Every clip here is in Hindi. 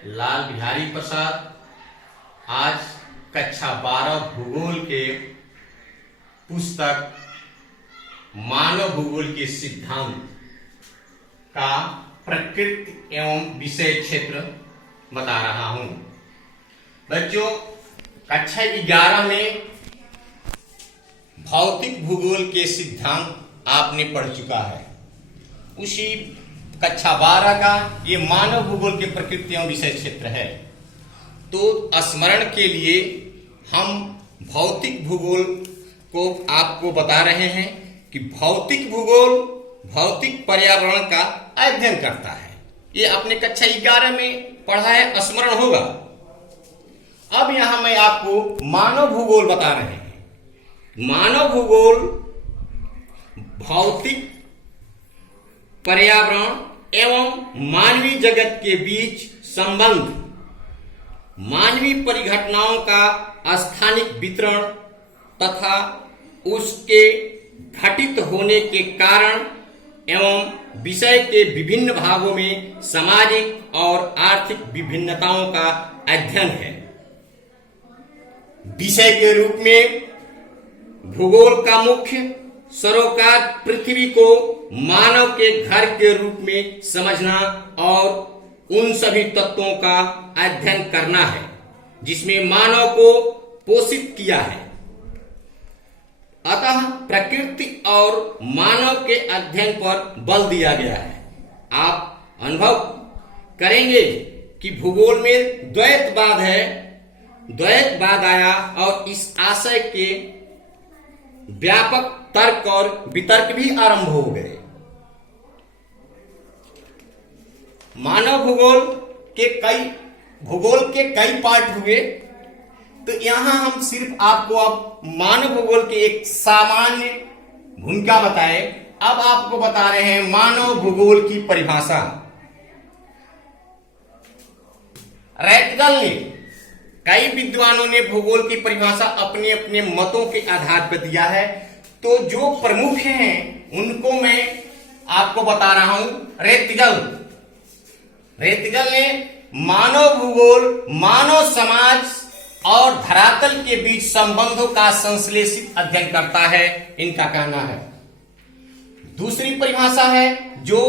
लाल बिहारी प्रसाद। आज कक्षा 12 भूगोल के पुस्तक मानव भूगोल के सिद्धांत का प्रकृति एवं विषय क्षेत्र बता रहा हूं। बच्चों, कक्षा 11 में भौतिक भूगोल के सिद्धांत आपने पढ़ चुका है। उसी कक्षा 12 का ये मानव भूगोल के प्रकृति एवं विषय क्षेत्र है। तो स्मरण के लिए हम भौतिक भूगोल को आपको बता रहे हैं कि भौतिक भूगोल भौतिक पर्यावरण का अध्ययन करता है। ये आपने कक्षा 11 में पढ़ा है, स्मरण होगा। अब यहां मैं आपको मानव भूगोल बता रहे हैं। मानव भूगोल भौतिक पर्यावरण एवं मानवीय जगत के बीच संबंध, मानवीय परिघटनाओं का स्थानिक वितरण तथा उसके घटित होने के कारण एवं विषय के विभिन्न भागों में सामाजिक और आर्थिक विभिन्नताओं का अध्ययन है। विषय के रूप में भूगोल का मुख्य सरोकार पृथ्वी को मानव के घर के रूप में समझना और उन सभी तत्वों का अध्ययन करना है जिसमें मानव को पोषित किया है। अतः प्रकृति और मानव के अध्ययन पर बल दिया गया है। आप अनुभव करेंगे कि भूगोल में द्वैतवाद है, द्वैतवाद आया और इस आशय के व्यापक तर्क और वितर्क भी आरंभ हो गए। मानव भूगोल के कई पार्ट हुए, तो यहां हम सिर्फ आपको अब मानव भूगोल के एक सामान्य भूमिका बताए। अब आपको बता रहे हैं मानव भूगोल की परिभाषा। रैटगल ने, कई विद्वानों ने भूगोल की परिभाषा अपने अपने मतों के आधार पर दिया है। तो जो प्रमुख हैं उनको मैं आपको बता रहा हूं। रैटगल ने मानव भूगोल मानव समाज और धरातल के बीच संबंधों का संश्लेषित अध्ययन करता है, इनका कहना है। दूसरी परिभाषा है जो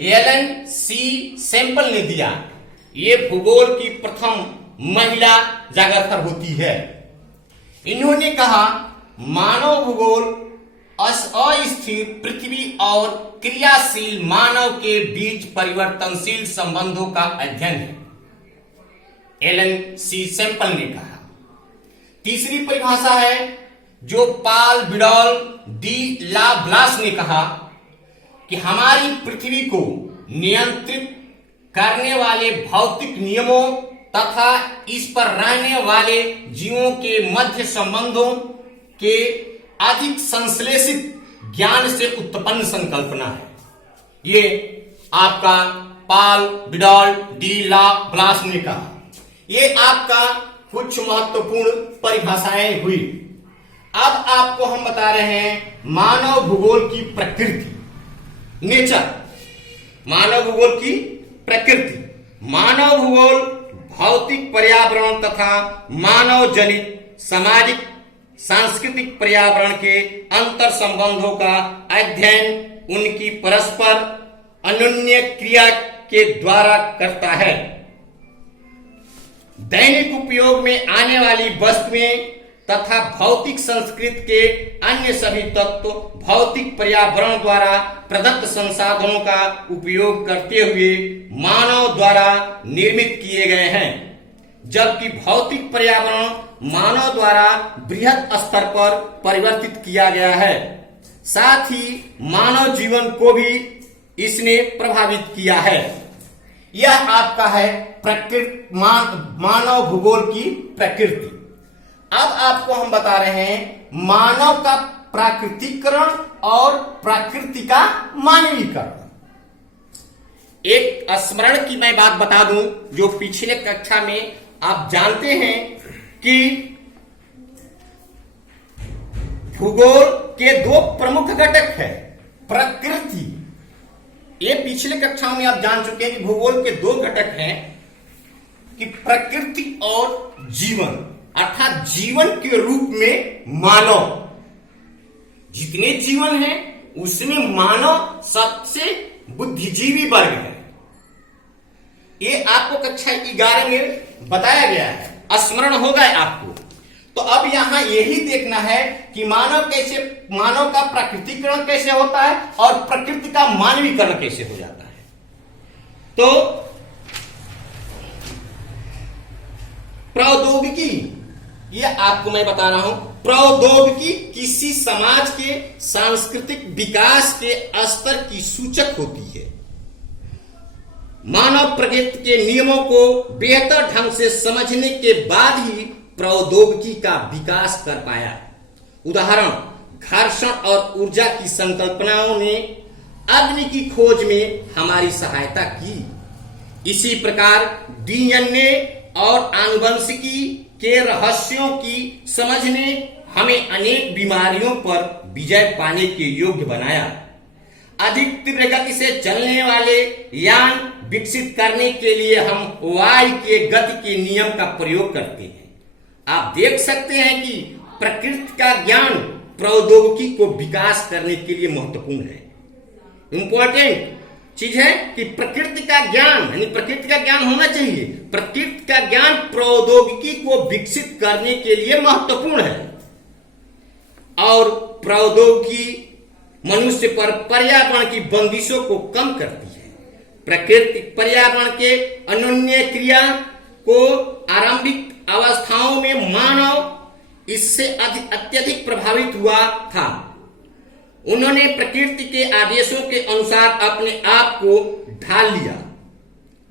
एलन सी सैंपल ने दिया। ये भूगोल की प्रथम महिला जागरकर होती है। इन्होंने कहा मानव भूगोल अस्थिर पृथ्वी और क्रियाशील मानव के बीच परिवर्तनशील संबंधों का अध्ययन है, एलन सी सैंपल ने कहा। तीसरी परिभाषा है जो पाल बिडॉल डी ला ब्लास ने कहा कि हमारी पृथ्वी को नियंत्रित करने वाले भौतिक नियमों तथा इस पर रहने वाले जीवों के मध्य संबंधों के अधिक संश्लेषित ज्ञान से उत्पन्न संकल्पना है। ये आपका पाल बिडॉल डी ला ब्लास ने कहा। ये आपका कुछ महत्वपूर्ण परिभाषाएं हुई। अब आपको हम बता रहे हैं मानव भूगोल की प्रकृति, नेचर। मानव भूगोल की प्रकृति। मानव भूगोल भौतिक पर्यावरण तथा मानव जनित सामाजिक सांस्कृतिक पर्यावरण के अंतर संबंधों का अध्ययन उनकी परस्पर अन्योन्य क्रिया के द्वारा करता है। दैनिक उपयोग में आने वाली वस्तुएं तथा भौतिक संस्कृति के अन्य सभी तत्व भौतिक पर्यावरण द्वारा प्रदत्त संसाधनों का उपयोग करते हुए मानव द्वारा निर्मित किए गए हैं, जबकि भौतिक पर्यावरण मानव द्वारा बृहद स्तर पर परिवर्तित किया गया है। साथ ही मानव जीवन को भी इसने प्रभावित किया है। यह आपका है प्रकृति, मानव भूगोल की प्रकृति। अब आपको हम बता रहे हैं मानव का प्राकृतिकरण और प्रकृति का मानवीकरण। एक स्मरण की मैं बात बता दूं, जो पिछले कक्षा में आप जानते हैं कि भूगोल के दो प्रमुख घटक है प्रकृति। ये पिछले कक्षाओं में आप जान चुके हैं कि भूगोल के दो घटक हैं, कि प्रकृति और जीवन अर्थात जीवन के रूप में मानव, जितने जीवन हैं उसमें मानव सबसे बुद्धिजीवी वर्ग है। ये आपको कक्षा 11 में बताया गया है, स्मरण होगा आपको। तो अब यहां यही देखना है कि मानव का प्रकृतिकरण कैसे होता है और प्रकृति का मानवीकरण कैसे हो जाता है। तो प्रौद्योगिकी, ये आपको मैं बता रहा हूं, प्रौद्योगिकी किसी समाज के सांस्कृतिक विकास के स्तर की सूचक होती है। मानव प्रकृति के नियमों को बेहतर ढंग से समझने के बाद ही प्रौद्योगिकी का विकास कर पाया। उदाहरण, घर्षण और ऊर्जा की संकल्पनाओं ने अग्नि की खोज में हमारी सहायता की। इसी प्रकार डीएनए और आनुवंशिकी के रहस्यों की समझ ने हमें अनेक बीमारियों पर विजय पाने के योग्य बनाया। अधिक तीव्र गति से चलने वाले यान विकसित करने के लिए हम वायु के गति के नियम का प्रयोग करते हैं। आप देख सकते हैं कि प्रकृति का ज्ञान प्रौद्योगिकी को विकास करने के लिए महत्वपूर्ण है। इंपॉर्टेंट चीज है कि प्रकृति का ज्ञान, यानी प्रकृति का ज्ञान होना चाहिए। प्रकृति का ज्ञान प्रौद्योगिकी को विकसित करने के लिए महत्वपूर्ण है। और प्रौद्योगिकी मनुष्य पर पर्यावरण की बंदिशों को कम करती है। प्रकृति पर्यावरण के अन्योन्य क्रिया को आरंभिक अवस्थाओं में मानव इससे अत्यधिक प्रभावित हुआ था। उन्होंने प्रकृति के आदेशों के अनुसार अपने आप को ढाल लिया।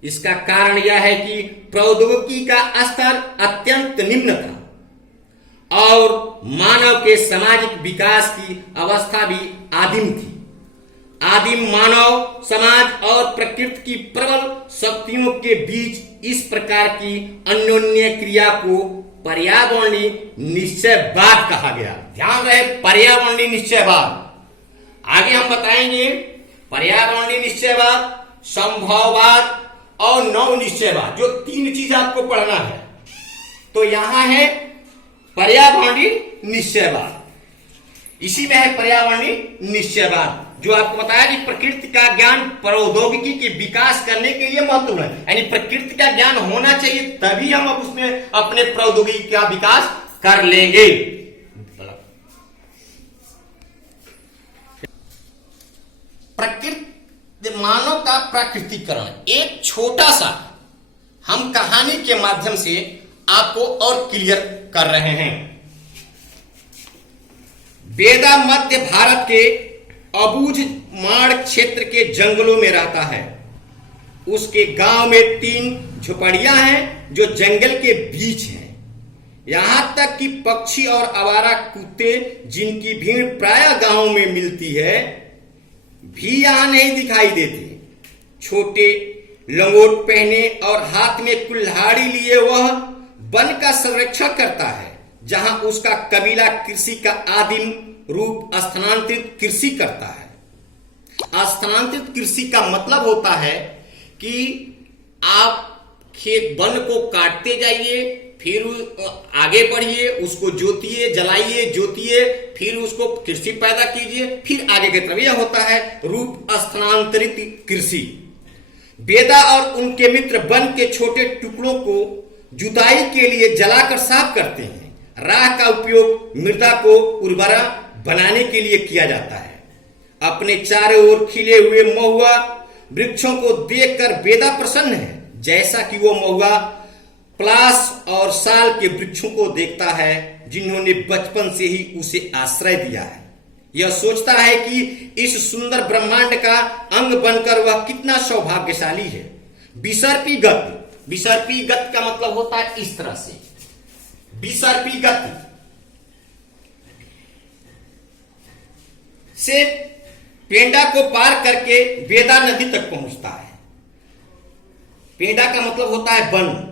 इसका कारण यह है कि प्रौद्योगिकी का स्तर अत्यंत निम्न था और मानव के सामाजिक विकास की अवस्था भी आदिम थी। आदिम मानव समाज और प्रकृति की प्रबल शक्तियों के बीच इस प्रकार की अन्योन्य क्रिया को पर्यावरणीय निश्चयवाद कहा गया। ध्यान रहे, पर्यावरणीय निश्चयवाद। आगे हम बताएंगे पर्यावरणीय निश्चयवाद, संभववाद और नव निश्चयवाद, जो 3 चीज आपको पढ़ना है। तो यहां है पर्यावरणीय निश्चयवाद, इसी में है पर्यावरणीय निश्चयवाद, जो आपको बताया कि प्रकृति का ज्ञान प्रौद्योगिकी के विकास करने के लिए महत्वपूर्ण है। यानी प्रकृति का ज्ञान होना चाहिए, तभी हम अब उसमें अपने प्रौद्योगिकी का विकास कर लेंगे। प्रकृति, मानव का प्राकृतिकरण, एक छोटा सा हम कहानी के माध्यम से आपको और क्लियर कर रहे हैं। बेदा मध्य भारत के अबूझ माड़ क्षेत्र के जंगलों में रहता है। उसके गांव में 3 झोपड़ियां हैं जो जंगल के बीच हैं। यहां तक कि पक्षी और आवारा कुत्ते, जिनकी भीड़ प्रायः गांव में मिलती है, भी यहां नहीं दिखाई देते। छोटे लंगोट पहने और हाथ में कुल्हाड़ी लिए वह वन का संरक्षण करता है, जहां उसका कबीला कृषि का आदिम रूप स्थानांतरित कृषि करता है। स्थानांतरित कृषि का मतलब होता है कि आप खेत वन को काटते जाइए, फिर आगे बढ़िए, उसको जोतिए, जलाइए, जोतिए, फिर उसको कृषि पैदा कीजिए, फिर आगे की तरफ। यह होता है रूप स्थानांतरित कृषि। बेदा और उनके मित्र वन के छोटे टुकड़ों को जुताई के लिए जलाकर साफ करते हैं। राख का उपयोग मृदा को उर्वरा बनाने के लिए किया जाता है। अपने चारों ओर खिले हुए महुआ वृक्षों को देखकर बेदा प्रसन्न है, जैसा कि वो महुआ पलाश और साल के वृक्षों को देखता है, जिन्होंने बचपन से ही उसे आश्रय दिया है। यह सोचता है कि इस सुंदर ब्रह्मांड का अंग बनकर वह कितना सौभाग्यशाली है। विसर्पी गति, विसर्पी गति का मतलब होता है इस तरह से, विसर्पी गति से पेंडा को पार करके बेदा नदी तक पहुंचता है। पेंडा का मतलब होता है वन।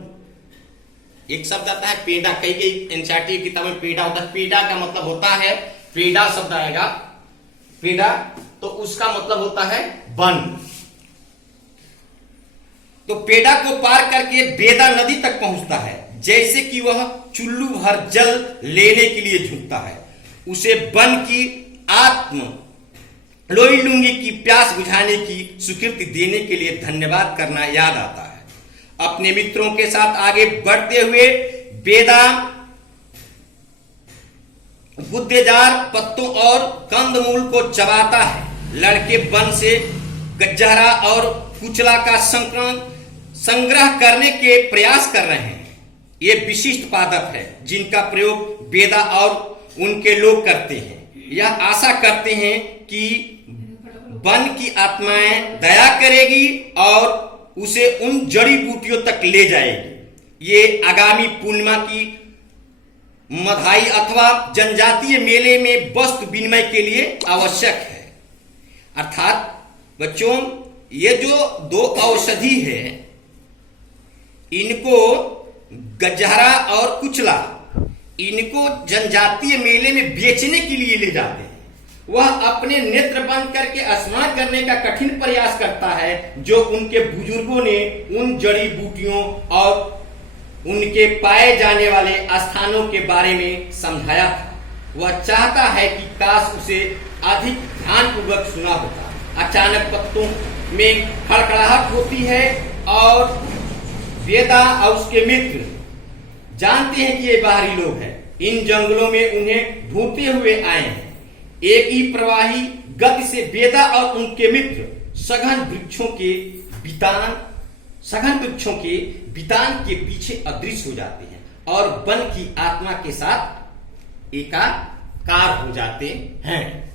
एक शब्द आता है पेड़ा, कई एनसीईआरटी की किताब में पेड़ा होता है। पेड़ा का मतलब होता है, पेड़ा शब्द आएगा, पेड़ा, तो उसका मतलब होता है वन। तो पेड़ा को पार करके बेदा नदी तक पहुंचता है। जैसे कि वह चुल्लू भर जल लेने के लिए झुकता है, उसे वन की आत्म लोई लुंगी की प्यास बुझाने की स्वीकृति देने के लिए धन्यवाद करना याद आता है। अपने मित्रों के साथ आगे बढ़ते हुए बेदा गुद्देदार पत्तों और कंदमूल को चबाता है। लड़के वन से गज्जरा और कुचला का संग्रह करने के प्रयास कर रहे हैं। ये विशिष्ट पादप है जिनका प्रयोग बेदा और उनके लोग करते हैं। यह आशा करते हैं कि वन की आत्माएं दया करेगी और उसे उन जड़ी बूटियों तक ले जाएगी। ये आगामी पूर्णिमा की मधाई अथवा जनजातीय मेले में वस्तु विनिमय के लिए आवश्यक है। अर्थात बच्चों, ये जो दो औषधि है, इनको गजहरा और कुचला, इनको जनजातीय मेले में बेचने के लिए ले जाते हैं। वह अपने नेत्र बंद करके स्मरण करने का कठिन प्रयास करता है जो उनके बुजुर्गों ने उन जड़ी बूटियों और उनके पाए जाने वाले स्थानों के बारे में समझाया था। वह चाहता है कि काश उसे अधिक ध्यानपूर्वक सुना होता। अचानक पत्तों में खड़खड़ाहट होती है और वेदा और उसके मित्र जानते हैं कि ये बाहरी लोग हैं। इन जंगलों में उन्हें ढूंढते हुए आए हैं। एक ही प्रवाही गति से वेदा और उनके मित्र सघन वृक्षों के बितान के पीछे अदृश्य हो जाते हैं और वन की आत्मा के साथ एकाकार हो जाते हैं।